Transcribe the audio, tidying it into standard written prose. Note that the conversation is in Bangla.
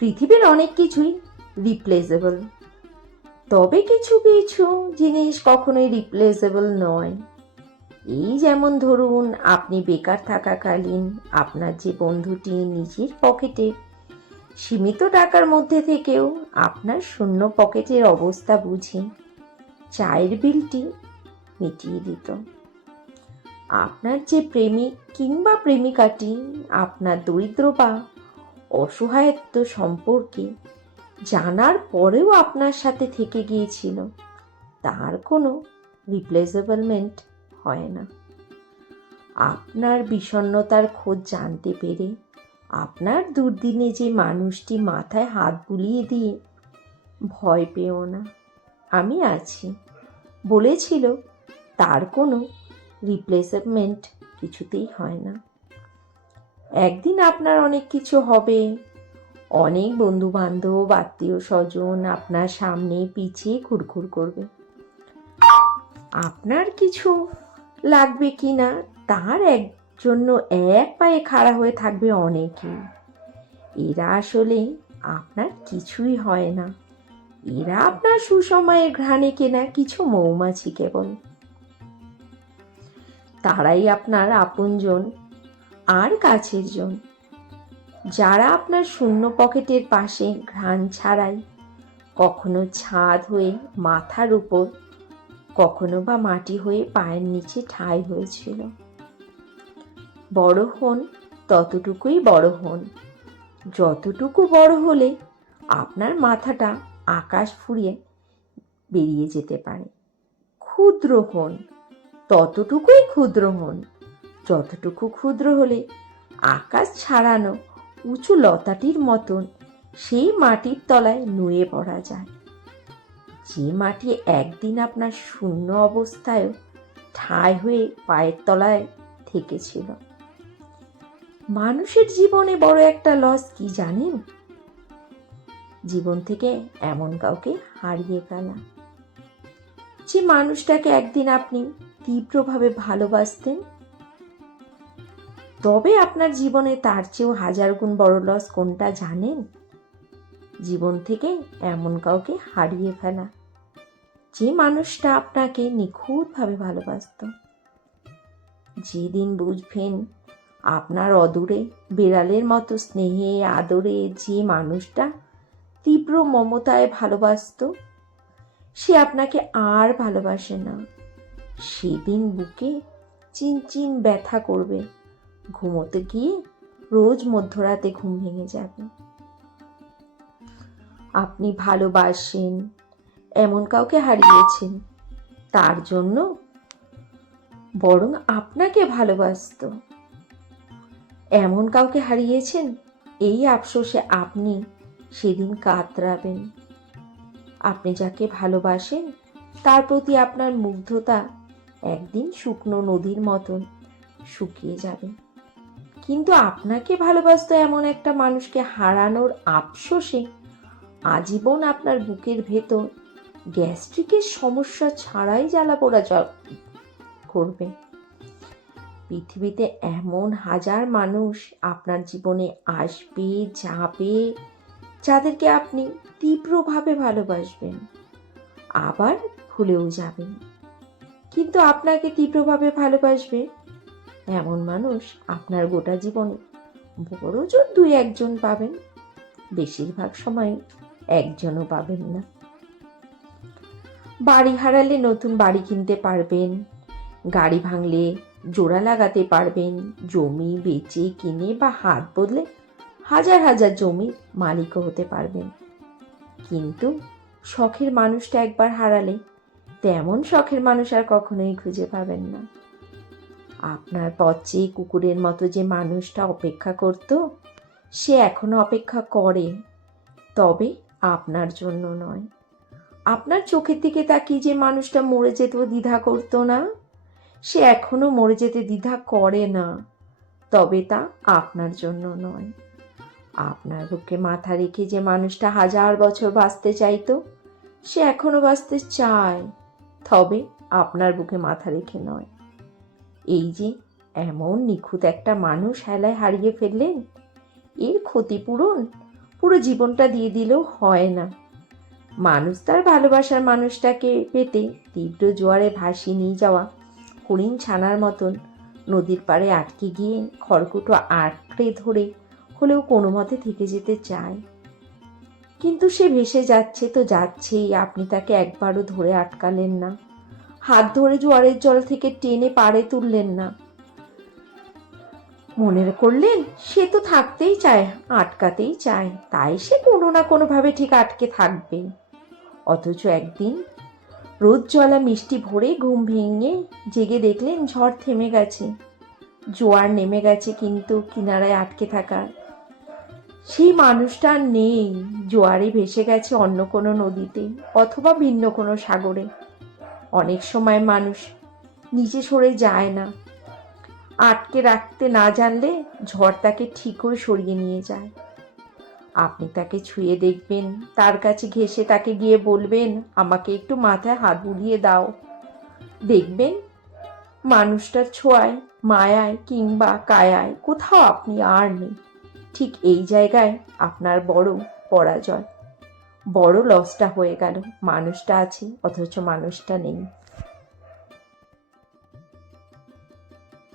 পৃথিবীর অনেক কিছুই রিপ্লেসেবল, তবে কিছু কিছু জিনিস কখনোই রিপ্লেসেবল নয়। এই যেমন ধরুন, আপনি বেকার থাকাকালীন আপনার যে বন্ধুটি নিজের পকেটে সীমিত টাকার মধ্যে থেকেও আপনার শূন্য পকেটের অবস্থা বুঝে চায়ের বিলটি মিটিয়ে দিত। আপনার যে প্রেমিক কিংবা প্রেমিকাটি আপনার দরিদ্র বা অসহায়ত্ব সম্পর্কে জানার পরেও আপনার সাথে থেকে গিয়েছিল, তার কোনো রিপ্লেসেবলমেন্ট হয় না। আপনার বিষণ্ণতার খোঁজ জানতে পেরে আপনার দুর্দিনে যে মানুষটি মাথায় হাত বুলিয়ে দিয়ে ভয় পেও না, আমি আছি বলেছিল, তার কোনো রিপ্লেসমেন্ট কিছুতেই হয় না। একদিন আপনার অনেক কিছু হবে, অনেক বন্ধু বান্ধব আত্মীয় স্বজন আপনার সামনে পিছিয়ে ঘুরঘুর করবে। আপনার কিছু লাগবে কিনা তার জন্য এক পায়ে খাড়া হয়ে থাকবে অনেকেই। এরা আসলে আপনার কিছুই হয় না, এরা আপনার সুসময়ের ঘ্রাণে কেনা কিছু মৌমাছি কেবল। তারাই আপনার আপনজন আর কাছের জন, যারা আপনার শূন্য পকেটের পাশে ঘ্রাণ ছাড়াই কখনো ছাদ হয়ে মাথার উপর, কখনো বা মাটি হয়ে পায়ের নিচে ঠাঁই হয়েছিল। বড় হন, ততটুকুই বড় হন, যতটুকু বড় হলে আপনার মাথাটা আকাশ ফুরিয়ে বেরিয়ে যেতে পারে। ক্ষুদ্র হন, ততটুকুই ক্ষুদ্র হন, যতটুকু ক্ষুদ্র হলে আকাশ ছাড়ানো উঁচু লতাটির মতন সেই মাটির তলায় নুয়ে পড়া যায়, যে মাটি একদিন আপনার শূন্য অবস্থায়ও ঠাঁই হয়ে পায়ের তলায় থেকেছিল। মানুষের জীবনে বড় একটা লস কি জানেন? জীবন থেকে এমন কাউকে হারিয়ে ফেলা, যে মানুষটাকে একদিন আপনি তীব্রভাবে ভালোবাসতেন। তবে আপনার জীবনে তার চেয়েও হাজার গুণ বড় লস কোনটা জানেন? জীবন থেকে এমন কাউকে হারিয়ে ফেলা, যে মানুষটা আপনাকে নিখুঁতভাবে ভালোবাসত। যেদিন বুঝবেন আপনার অদূরে বিড়ালের মতো স্নেহে আদরে যে মানুষটা তীব্র মমতায় ভালোবাসত, সে আপনাকে আর ভালোবাসে না, সেদিন বুকে চিনচিন ব্যথা করবে, ঘুমোতে গিয়ে রোজ মধ্যরাতে ঘুম ভেঙে যাবে। আপনি ভালোবাসেন, এমন কাউকে হারিয়েছেন, তার জন্য বরং আপনাকে ভালোবাসত। এমন কাউকে হারিয়েছেন, এই আফসোসে আপনি সেদিন কাতরাবেন। আপনি যাকে ভালোবাসেন তার প্রতি আপনার মুগ্ধতা একদিন শুকনো নদীর মতন শুকিয়ে যাবে। কিন্তু আপনাকে ভালোবাসত এমন একটা মানুষকে হারানোর আফসোসে আজীবন আপনার বুকের ভেতর গ্যাস্ট্রিকের সমস্যা ছাড়াই জ্বালা পোড়া করবে। পৃথিবীতে এমন হাজার মানুষ আপনার জীবনে আসবে যাবে, যাদেরকে আপনি তীব্রভাবে ভালোবাসবেন, আবার ভুলেও যাবেন। কিন্তু আপনাকে তীব্রভাবে ভালোবাসবে এমন মানুষ আপনার গোটা জীবনে বড়জোর দুই একজন পাবেন, বেশিরভাগ সময় একজনও পাবেন না। বাড়ি হারালে নতুন বাড়ি কিনতে পারবেন, গাড়ি ভাঙলে জোড়া লাগাতে পারবেন, জমি বেচে কিনে বা হাত বদলে হাজার হাজার জমির মালিকও হতে পারবেন। কিন্তু শখের মানুষটা একবার হারালে তেমন শখের মানুষ আর কখনোই খুঁজে পাবেন না। আপনার পথ চেয়ে কুকুরের মতো যে মানুষটা অপেক্ষা করত, সে এখনো অপেক্ষা করে, তবে আপনার জন্য নয়। আপনার চোখের দিকে তাকিয়ে যে মানুষটা মরে যেতেও দ্বিধা করতো না, সে এখনো মরে যেতে দ্বিধা করে না, তবে তা আপনার জন্য নয়। আপনার বুকে মাথা রেখে যে মানুষটা হাজার বছর বাঁচতে চাইতো, সে এখনো বাঁচতে চায়, তবে আপনার বুকে মাথা রেখে নয়। এই যে এমন নিখুঁত একটা মানুষ হেলায় হারিয়ে ফেললেন, এর ক্ষতিপূরণ পুরো জীবনটা দিয়ে দিলেও হয় না। মানুষ তার ভালোবাসার মানুষটাকে পেতে তীব্র জোয়ারে ভাসিয়ে নিয়ে যাওয়া হরিণ ছানার মতন নদীর পাড়ে আটকে গিয়ে খড়কুটো আঁকড়ে ধরে হলেও কোনো মতে থেকে যেতে চায়। কিন্তু সে ভেসে যাচ্ছে তো যাচ্ছেই, আপনি তাকে একবারও ধরে আটকালেন না, হাত ধরে জোয়ারের জল থেকে টেনে পাড়ে তুললেন না। মনে করলেন সে তো থাকতেই চায়, আটকাতেই চায়, তাই সে কোনো না কোনোভাবে ঠিক আটকে থাকবে। অথচ একদিন রোদ জ্বলা মিষ্টি ভোরে ঘুম ভেঙে জেগে দেখলেন ঝড় থেমে গেছে, জোয়ার নেমে গেছে, কিন্তু কিনারায় আটকে থাকা সেই মানুষটা আর নেই। জোয়ারে ভেসে গেছে অন্য কোনো নদীতে অথবা ভিন্ন কোনো সাগরে। অনেক সময় মানুষ নিচে সরে যায় না, আটকে রাখতে না জানলে ঝড় তাকে ঠিকই সরিয়ে নিয়ে যায়। আপনি তাকে ছুঁয়ে দেখবেন, তার কাছে ঘেঁষে তাকে গিয়ে বলবেন, আমাকে একটু মাথায় হাত বুলিয়ে দাও। দেখবেন মানুষটার ছোঁয়ায়, মায়ায় কিংবা কায়ায় কোথাও আপনি আর নেই। ঠিক এই জায়গায় আপনার বড় পরাজয়, বড় লসটা হয়ে গেল। মানুষটা আছে অথচ মানুষটা নেই।